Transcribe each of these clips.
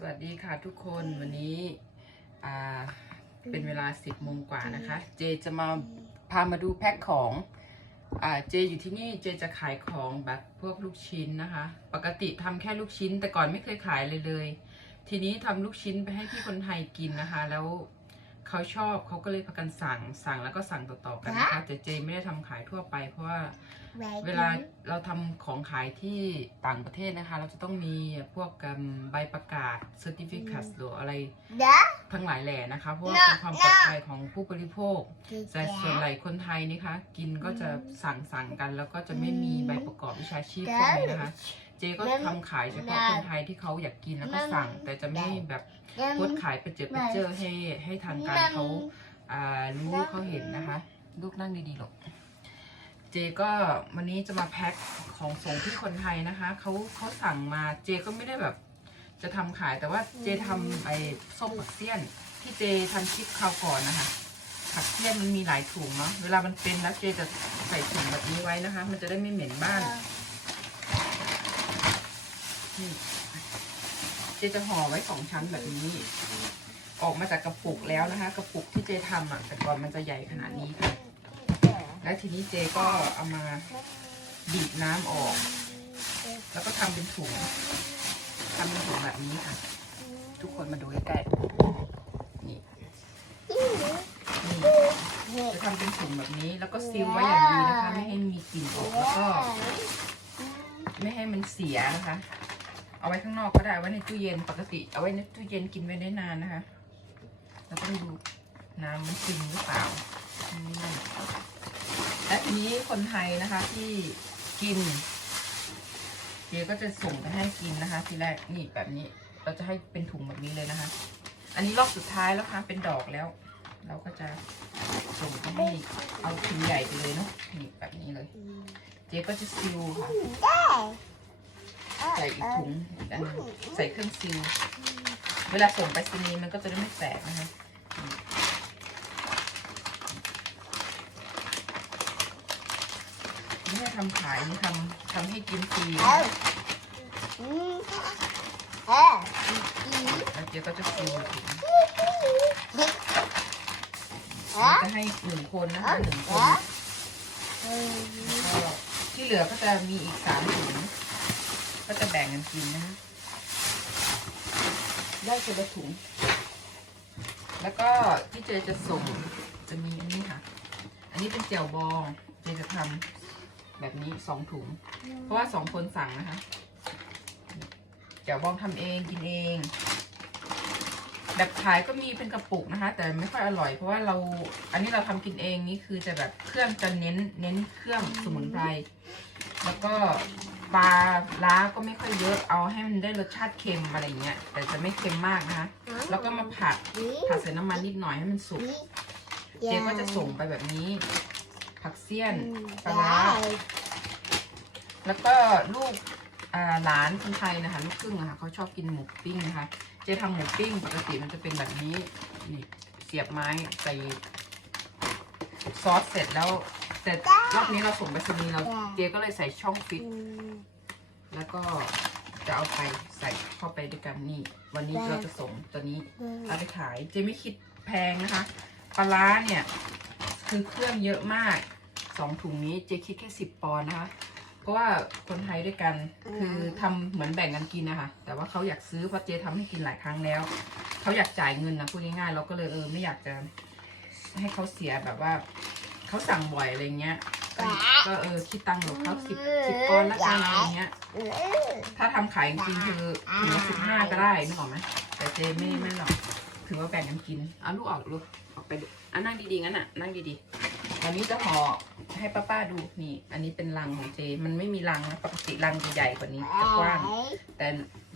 สวัสดีค่ะทุกคนวันนี้เป็นเวลาสิบโมงกว่านะคะ เจจะมาพามาดูแพ็คของอเจอยู่ที่นี่เจจะขายของแบบพวกลูกชิ้นนะคะ ปกติทำแค่ลูกชิ้น แต่ก่อนไม่เคยขายเลยเลย ทีนี้ทำลูกชิ้นไปให้พี่คนไทยกินนะคะ แล้ว เขาชอบเขาก็เลยพากันสั่งสั่งแล้วก็สั่งต่อๆกันนะคะแต่เจไม่ได้ทำขายทั่วไป เพราะว่าเวลาเราทำของขายที่ต่างประเทศนะคะ เราจะต้องมีพวก um, ใบประกาศ certificate หรืออะไรเด้อ ทั้งหลายแหล่นะคะเพราะว่าน่ะเป็นความปลอดภัยของผู้บริโภค แต่ส่วนใหไรญ่คนไทยนี่คะ กินก็จะอืมสั่งสั่งกัน แล้วก็จะไม่มีอืมใบประกอบวิชาชีพเด้พวกอนี้นะคะ เจก็นั่นทำขายเฉพาะได้คนไทยที่เขาอยากกินแล้วก็นั่นสั่ง แต่จะไม่ได้แบบเด้อโพสต์ขายไปเจอไปเจอให้ให้ทางการเขาอ่ารู้เขาเห็นนะคะ ลูกนั่งดีๆหรอกเจก็วันนี้จะมาแพ็คของส่งที่คนไทยนะคะเขาเขาสั่งมาเจก็ไม่ได้แบบ จะทำขายแต่ว่าเจทำไอ้ส้มผักเสี้ยน ที่เจทำคลิปคราวก่อนนะคะ ผักเสี้ยนมันมีหลายถุงเนาะเวลามันเป็นแล้วเจจะใส่ถุงแบบนี้ไว้นะคะ มันจะได้ไม่เหม็นบ้านนี่เจจะห่อไว้สองชั้นแบบนี้ ออกมาจากกระปุกแล้วนะคะ กระปุกที่เจทำอะแต่ก่อนมันจะใหญ่ขนาดนี้ค่ะแล้วทีนี้เจก็เอามาบีบน้ำออก แล้วก็ทำเป็นถุง ทำเป็นถุงแบบนี้ค่ะ ทุกคนมาดูใกล้ๆนี่นี่จะทำเป็นถุงแบบนี้ แล้วก็ซีลไว้อย่างดีนะคะ ไม่ให้มีกลิ่นออกแล้วก็ ไม่ให้มันเสียนะคะ เอาไว้ข้างนอกก็ได้เอาไว้ในตู้เย็นปกติ เอาไว้ในตู้เย็นกินไว้ได้นานนะคะเราต้องดูน้ำมันซึมหรือเปล่าอืมและทีนี้คนไทยนะคะที่กิน เจ๊ก็จะส่งไปให้กินนะคะ ทีแรกนี่แบบนี้ เราจะให้เป็นถุงแบบนี้เลยนะคะ อันนี้รอบสุดท้ายแล้วค่ะเป็นดอกแล้ว เราก็จะส่งไปให้เอาถุงใหญ่ไปเลยเนาะนี่แบบนี้เลย เจ๊ก็จะซิลค่ะใส่อีกถุงอีกอันใส่เครื่องซีลเวลาส่งไปรษณีมันก็จะได้ไม่แตกนะคะนี่ไม่ได้ ทำขายทำทำให้กินฟรีอืมอออืมแล้วเจ๊ก็จะซีลถุงเออจะให้หนึ่งคนนะคะหนึ่งคนที่เหลือก็จะมีอีกสามถุงก็จะแบ่งกันกินนะคะได้คนละถุง แล้วก็ที่เจจะส่งจะมีอันนี้ค่ะ อันนี้เป็นเจียวบอง เจจะทำ แบบนี้สองถุง เพราะว่าสองคนสั่งนะคะเจียวบองทำเองกินเอง แบบขายก็มีเป็นกระปุกนะคะ แต่ไม่ค่อยอร่อย เพราะว่าเรา อันนี้เราทำกินเองนี่คือจะแบบเครื่องจะเน้นเน้นเครื่องสมุนไพรแล้วก็ปลาล้าก็ไม่ค่อยเยอะเอาให้มันได้รสชาติเค็มอะไรเงี้ยแต่จะไม่เค็มมากนะคะ แล้วก็มาผัดผัดใส่น้ำมันนิดหน่อยให้มันสุกเจ๊ก็จะส่งไปแบบนี้ ผักเสี้ยนปลาร้าแล้วก็ลูกอ่าหลานคนไทยนะคะลูกครึ่งอะค่ะเขาชอบกินหมูปิ้งนะคะ เจ๊ทำหมูปิ้งปกติมันจะเป็นแบบนี้นี่เสียบไม้ใส่ซอสเสร็จแล้วแต่รอบนี้เราส่งไปสนีย์เราเจ๊ก็เลยใส่ช่องฟิตแล้วก็จะเอาไปใส่เข้าไปด้วยกันนี่ วันนี้เราจะส่งตัวนี้ เอาไปขายเจไม่คิดแพงนะคะปลาร้าเนี่ย คือเครื่องเยอะมากสองถุงนี้เจคิดแค่สิบปอนด์นะคะ เพราะว่าคนไทยด้วยกันคือทำเหมือนแบ่งกันกินนะคะ แต่ว่าเขาอยากซื้อเพราะเจทำให้กินหลายครั้งแล้ว เขาอยากจ่ายเงินนะพูดง่ายๆเราก็เลยเออไม่อยากจะให้เขาเสียแบบว่าเขาสั่งบ่อยอะไรเงี้ย ก็เออคิดตังค์หรอกเขาสิบสิบปอนด์ละกันอะไรเงี้ย ถ้าทำขายจริงๆคือถุงสิบห้าก็ได้นึกออกไหมแต่เจไม่ไม่หรอก ถือว่าแบ่งกันกิน เอาลูกออกลูกออกไปดูอะนั่งดีๆงั้นอะ นั่งดีๆอันนี้จะห่อให้ป้าป้าๆดูนี่ อันนี้เป็นรังของเจ มันไม่มีรังนะปกติรังจะใหญ่กว่านี้จะกว้าง แต่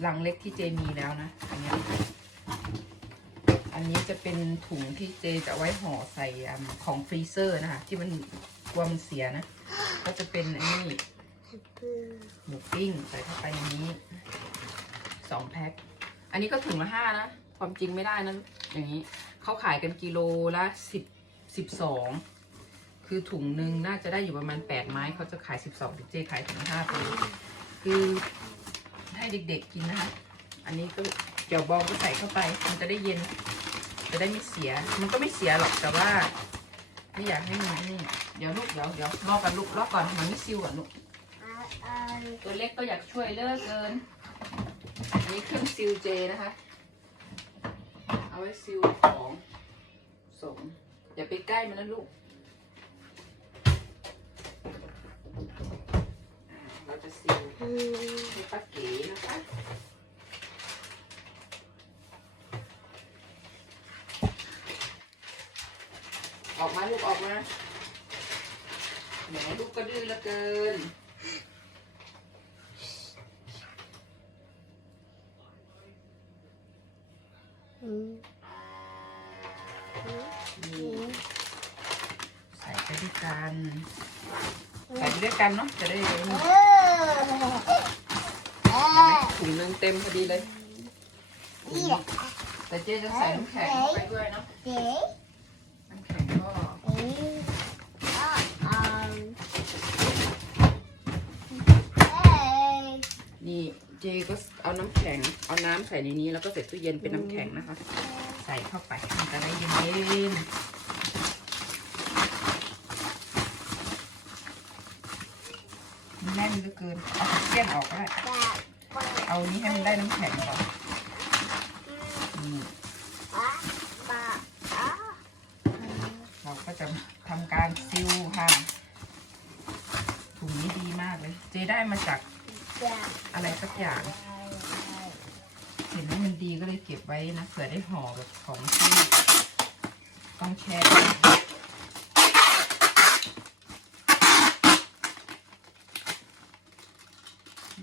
รังเล็กที่เจมีแล้วนะอันเนี้ยอันนี้จะเป็นถุงที่เจจะเอาไว้ห่อใส่อ่าของฟรีเซอร์นะคะที่มันกลัวมันเสียนะ ก็จะเป็นอันนี้หมูปิ้งใส่เข้าไปในนี้สองแพ็คอันนี้ก็ถุงละห้านะ ความจริงไม่ได้นะอย่างนี้เขาขายกันกิโลละสิบสิบสองคือถุงหนึ่งน่าจะได้อยู่ประมาณแปดไม้เขาจะขายสิบสองเจขายถุงละห้าไปคือให้เด็กๆกินนะคะ อันนี้ก็เจจียวบองก็ใส่เข้าไป มันจะได้เย็น จะได้ไม่เสีย มันก็ไม่เสียหรอกแต่ว่าไม่อยากให้มันนี่ เดี๋ยวลูกเดี๋ยวเดี๋ยวรอกันลูกรอก่อนมันไม่ซิวก่อนลูกอ่าอ่าตัวเล็กก็อยากช่วยเหลือกเกิน อันนี้เครื่องซิลเจนะคะ เอาไว้ซิลของสมอย่าไปใกล้มันนะลูก เราจะซิลให้ป้าเก๋นะคะออกมาลูกออกมาแหมลูกก็ดื้อเหลือเกิน นี่ใส่ไปด้วยกัน ใส่ไปด้วยกันเนาะจะได้รู้เอเห็นอไหมเออถุงนึงเต็มพอดีเลยนี่แหละแต่เจ๊จะใส่น้ำแข็งเข้าไปด้วยเนาะเก๋น้ำแข็งก็เก๋อ่าอ่าเอ้ยนี่ เจก็เอาน้ำแข็ง เอาน้ำใส่ในนี้แล้วก็ใส่ตู้เย็นเป็นน้ำแข็งนะคะ ใส่เข้าไปมันจะได้เย็นๆแน่นเหลือเกิน เอาเกียนออกก็ได้ เอานี้ให้มันได้น้ำแข็งก่อนเราก็จะทำการซิลค่ะถุงนี้ดีมากเลย เจได้มาจาก แบบอะไรสักอย่าง เห็นว่ามันดีก็เลยเก็บไว้นะเผื่อได้ห่อแบบของที่ต้องแช่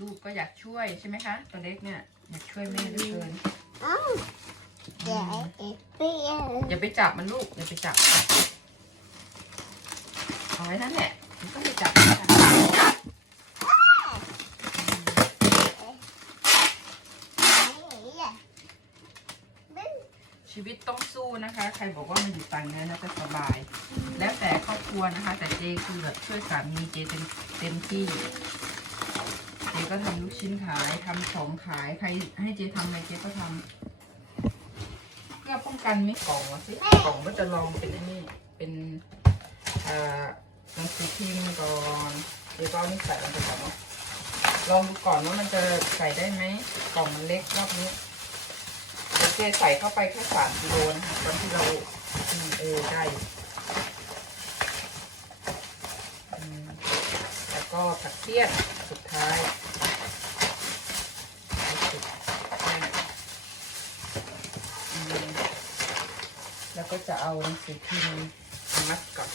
ลูกก็อยากช่วยใช่ไหมคะตัวเล็กเนี่ยอยากช่วยแม่เหลือเกินอ้าวเก๋เก๋เปี้ยอย่าไปจับมันลูกอย่าไปจับเอาไว้นั่นแหละมันต้องไปจับมันค่ะชีวิตต้องสู้ นะคะ ใครบอกว่ามันอยู่ต่างเนื้อน่าจะสบาย แล้วแต่ครอบครัวนะคะ แต่เจคือแบบช่วยสามีเจเต็มเต็มที่ เจก็ทำลูกชิ้นขายทำของขายใครให้เจทำอะไรเจก็ทำเพื่อป้องกันไม่กล่องอะสิกล่องก็จะลองเป็นอ้นี่เป็นอ่าหนังสือพิมพ์ก่อนเจก็นี่ใส่ลงไปก่อนเนาะลองดูก่อนว่ามันจะใส่ได้ไหมกล่องมันเล็กรอบนี้ จใส่เข้าไปแค่สามกิโลนะคะตอนที่เราเออได้แล้วก็ผักเทียนสุดท้ายแล้วก็จะเอาหนังสือพิมพ์มัดกับ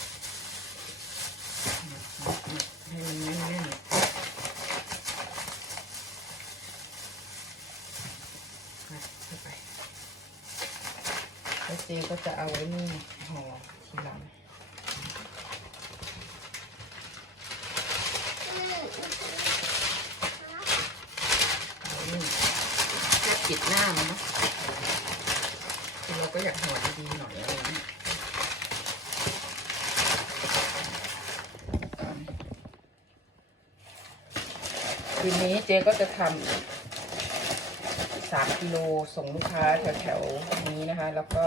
มัดมัดให้มันแน่นๆมัดเข้าไปแล้ว เจก็จะเอาไว้นี่ห่อทีหลังนี่แค่ปิดหน้ามันนะคือเราก็อยากหัวดีๆหน่อยอะไรอย่างเงี้ยคืนนี้เจ๊ก็จะทำ สามกิโลส่งลูกค้าแถวๆนี้นะคะ แล้วก็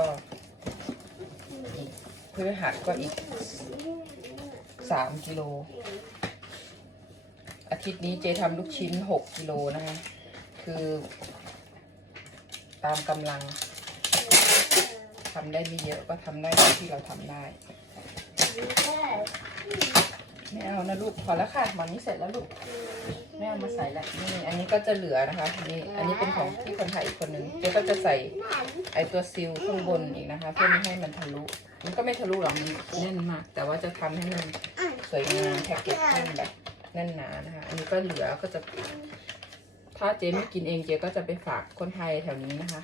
อีกพฤหัสก็อีกสามกิโลอาทิตย์นี้เจทำลูกชิ้นหกกิโลนะคะ คือตามกำลังทำได้ไม่เยอะก็ทำได้ที่เราทำได้ ไม่เอานะลูก พอแล้วค่ะมันนี้เสร็จแล้วลูก ไม่เอามาใส่ละนี่อันนี้ก็จะเหลือนะคะนี่อันนี้เป็นของที่คนไทยอีกคนหนึ่งเจ๊ก็จะใส่ไอตัวซิลข้างบนอีกนะคะ เพื่อไม่ให้มันทะลุมันก็ไม่ทะลุหรอกมันแน่นมาก แต่ว่าจะทำให้มันสวยงามแพ็กเกจจิ้งแบบแน่นหนานะคะ อันนี้ก็เหลือก็จะ ถ้าเจ๊ไม่กินเองเจ๊ก็จะไปฝากคนไทยแถวนี้นะคะ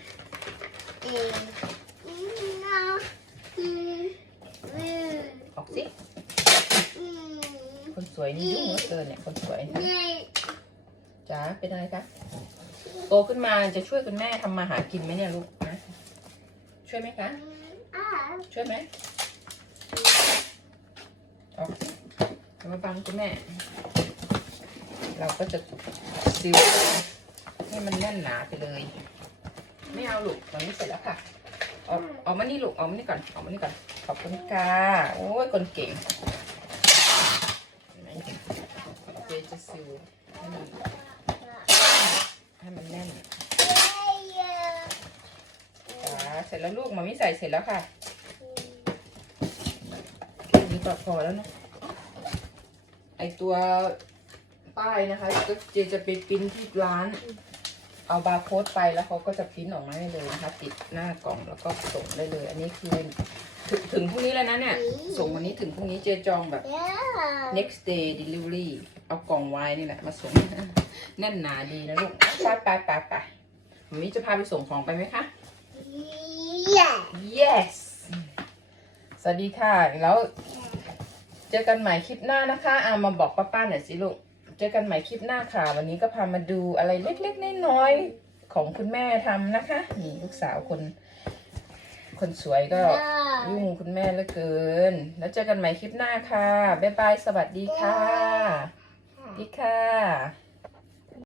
ออกสิ คนสวยนี่ยุ่งเหลือเกินเนี่ยคนสวยนะจ๋าเป็นอะไรคะโตขึ้นมาจะช่วยคุณแม่ทำมาหากินไหมเนี่ยลูกนะช่วยไหมคะช่วยไหมออกสิอย่ามาบังคุณแม่ เราก็จะซิลให้มันแน่นหนาไปเลย ไม่เอาลูกตอนนี้เสร็จแล้วค่ะเอาเอามานี่ลูกเอามานี่ก่อนเอามานี่ก่อนขอบคุณค่ะโอ้ยคนเก่งเห็นไหม เจจะซิลให้มันให้มันแน่นจ้าเสร็จแล้วลูกมามิใส่เสร็จแล้วค่ะแค่นี้ก็พอแล้วเนอะไอตัวป้ายนะคะก็เจจะไปปริ้นที่ร้าน เอาบาร์โค้ดไปแล้วเขาก็จะพิมพ์ออกมาให้เลยนะคะติดหน้ากล่องแล้วก็ส่งได้เลย อันนี้คือถึงถึงพรุ่งนี้แล้วนะเนี่ย ส่งวันนี้ถึงพรุ่งนี้เจจองแบบ next day delivery เอากล่องไว้นี่แหละมาส่งแน่นหนาดีนะลูกไปไปไปไปวันนี้จะพาไปส่งของไปไหมคะ yes สวัสดีค่ะแล้วเจอกันใหม่คลิปหน้านะคะเอามาบอกป้าๆหน่อยสิลูกเจอกันใหม่คลิปหน้าค่ะ วันนี้ก็พามาดูอะไรเล็กๆน้อยๆของคุณแม่ทำนะคะนี่ลูกสาวคนคนสวยก็ยุ่งคุณแม่เหลือเกิน แล้วเจอกันใหม่คลิปหน้าค่ะ บ๊ายบาย สวัสดีค่ะสวัส ดีค่ะ